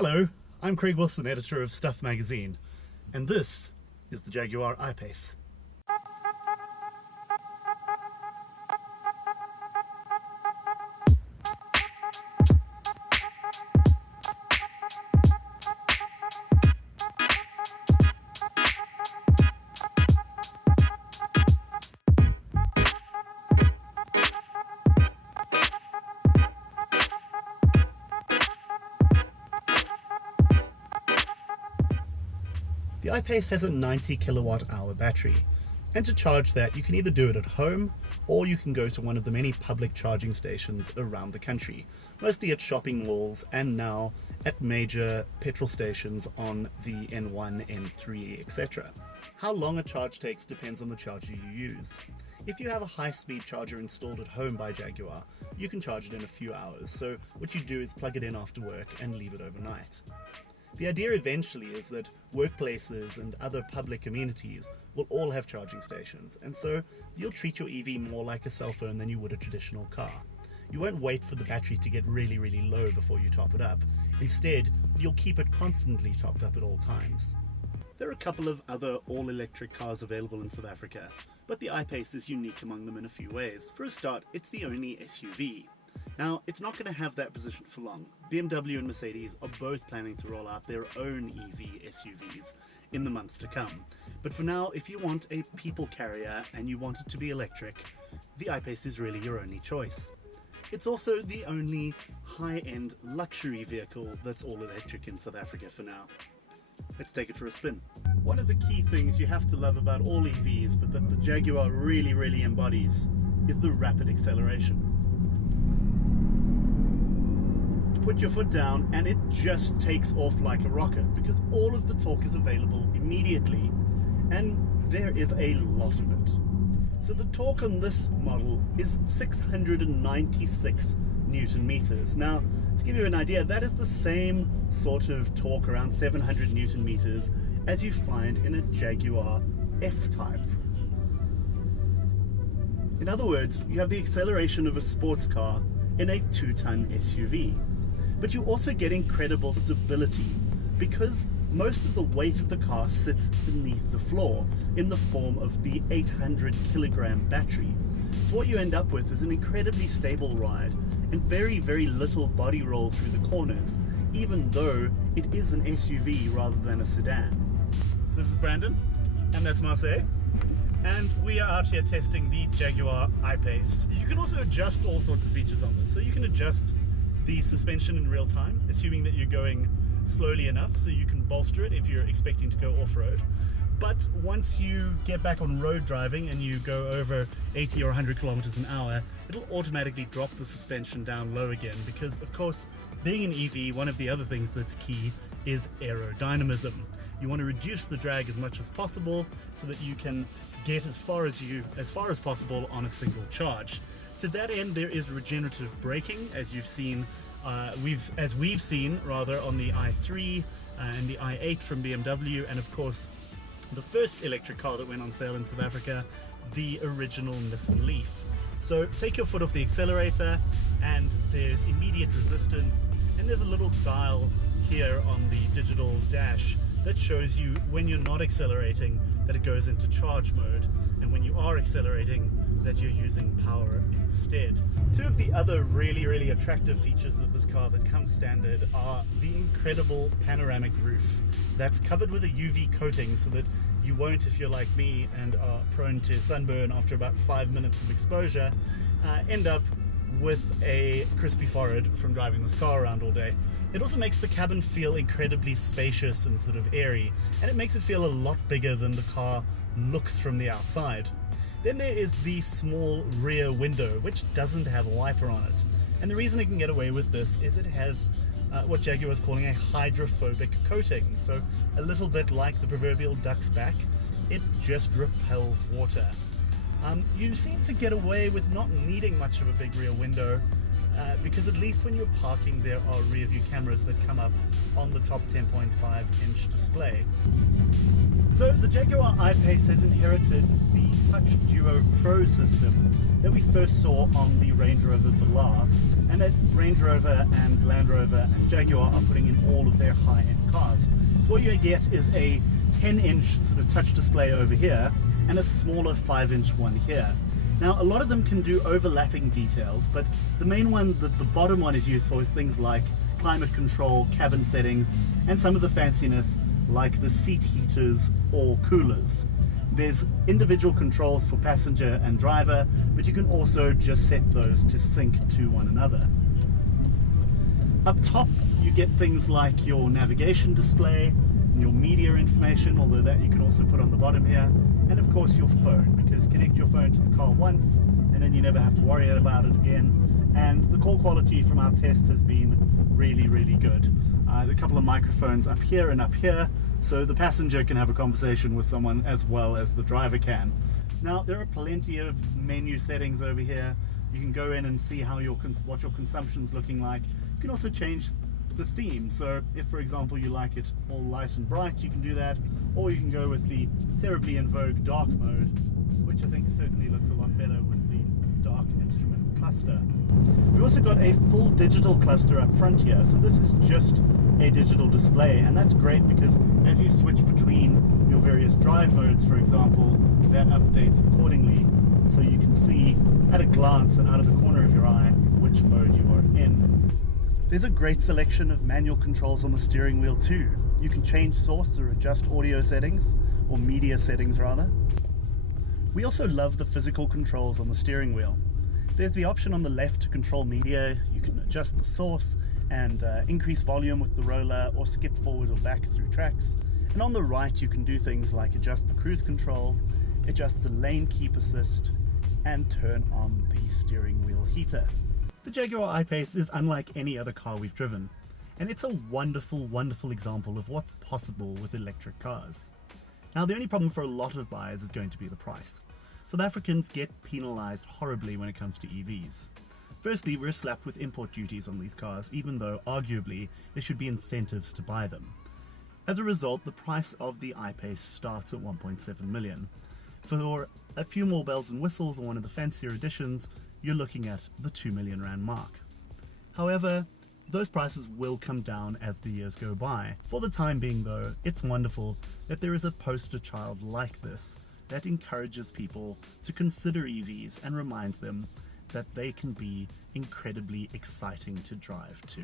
Hello, I'm Craig Wilson, editor of Stuff magazine, and this is the Jaguar I-Pace. The I-Pace has a 90 kilowatt hour battery, and to charge that you can either do it at home or you can go to one of the many public charging stations around the country, mostly at shopping malls and now at major petrol stations on the N1, N3, etc. How long a charge takes depends on the charger you use. If you have a high-speed charger installed at home by Jaguar, you can charge it in a few hours, so what you do is plug it in after work and leave it overnight. The idea eventually is that workplaces and other public amenities will all have charging stations, and so you'll treat your EV more like a cell phone than you would a traditional car. You won't wait for the battery to get really low before you top it up. Instead, you'll keep it constantly topped up at all times. There are a couple of other all-electric cars available in South Africa, but the I-Pace is unique among them in a few ways. For a start, it's the only SUV. Now, it's not going to have that position for long. BMW and Mercedes are both planning to roll out their own EV SUVs in the months to come. But for now, if you want a people carrier and you want it to be electric, the I-Pace is really your only choice. It's also the only high-end luxury vehicle that's all electric in South Africa for now. Let's take it for a spin. One of the key things you have to love about all EVs, but that the Jaguar really embodies, is the rapid acceleration. Put your foot down and it just takes off like a rocket because all of the torque is available immediately, and there is a lot of it. So the torque on this model is 696 Newton meters. Now, to give you an idea, that is the same sort of torque, around 700 Newton meters, as you find in a Jaguar F-Type. In other words, you have the acceleration of a sports car in a 2-ton SUV. But you also get incredible stability because most of the weight of the car sits beneath the floor in the form of the 800 kilogram battery. So what you end up with is an incredibly stable ride and very little body roll through the corners, even though it is an SUV rather than a sedan. This is Brandon, and that's Marseille. And we are out here testing the Jaguar I-Pace. You can also adjust all sorts of features on this. So you can adjust the suspension in real time, assuming that you're going slowly enough so you can bolster it if you're expecting to go off-road. But once you get back on road driving and you go over 80 or 100 kilometers an hour, it'll automatically drop the suspension down low again because, of course, being an EV, one of the other things that's key is aerodynamism. You want to reduce the drag as much as possible so that you can get as far as possible on a single charge. To that end, there is regenerative braking, as you've seen, we've seen on the i3 and the i8 from BMW, and of course the first electric car that went on sale in South Africa, the original Nissan Leaf. So take your foot off the accelerator and there's immediate resistance, and there's a little dial here on the digital dash that shows you when you're not accelerating that it goes into charge mode, and when you are accelerating that you're using power instead. Two of the other really attractive features of this car that come standard are the incredible panoramic roof that's covered with a UV coating so that you won't, if you're like me and are prone to sunburn after about 5 minutes of exposure, end up with a crispy forehead from driving this car around all day. It also makes the cabin feel incredibly spacious and sort of airy, and it makes it feel a lot bigger than the car looks from the outside. Then there is the small rear window, which doesn't have a wiper on it. And the reason it can get away with this is it has what Jaguar is calling a hydrophobic coating. So a little bit like the proverbial duck's back, it just repels water. You seem to get away with not needing much of a big rear window because at least when you're parking there are rear view cameras that come up on the top 10.5 inch display. So the Jaguar I-Pace has inherited the Touch Duo Pro system that we first saw on the Range Rover Velar, and that Range Rover and Land Rover and Jaguar are putting in all of their high-end cars. So what you get is a 10-inch sort of touch display over here and a smaller 5-inch one here. Now, a lot of them can do overlapping details, but the main one that the bottom one is used for is things like climate control, cabin settings, and some of the fanciness like the seat heaters or coolers. There's individual controls for passenger and driver, but you can also just set those to sync to one another. Up top, you get things like your navigation display and your media information, although that you can also put on the bottom here, and of course your phone, because connect your phone to the car once and then you never have to worry about it again. And the call quality from our tests has been really, really good. There are a couple of microphones up here and up here, so the passenger can have a conversation with someone as well as the driver can. Now, there are plenty of menu settings over here. You can go in and see how what your consumption's looking like. You can also change the theme. So if, for example, you like it all light and bright, you can do that, or you can go with the terribly in vogue dark mode, which I think certainly looks a lot better with the dark instrument cluster. We've also got a full digital cluster up front here, so this is just a digital display, and that's great because as you switch between your various drive modes, for example, that updates accordingly, so you can see at a glance and out of the corner of your eye which mode you are in. There's a great selection of manual controls on the steering wheel too. You can change source or adjust audio settings, or media settings rather. We also love the physical controls on the steering wheel. There's the option on the left to control media. You can adjust the source and increase volume with the roller, or skip forward or back through tracks. And on the right you can do things like adjust the cruise control, adjust the lane keep assist, and turn on the steering wheel heater. The Jaguar I-Pace is unlike any other car we've driven, and it's a wonderful, wonderful example of what's possible with electric cars. Now, the only problem for a lot of buyers is going to be the price. South Africans get penalised horribly when it comes to EVs. Firstly, we're slapped with import duties on these cars, even though arguably there should be incentives to buy them. As a result, the price of the I-Pace starts at 1.7 million. For a few more bells and whistles or one of the fancier editions, you're looking at the 2 million rand mark. However, those prices will come down as the years go by. For the time being though, it's wonderful that there is a poster child like this that encourages people to consider EVs and reminds them that they can be incredibly exciting to drive too.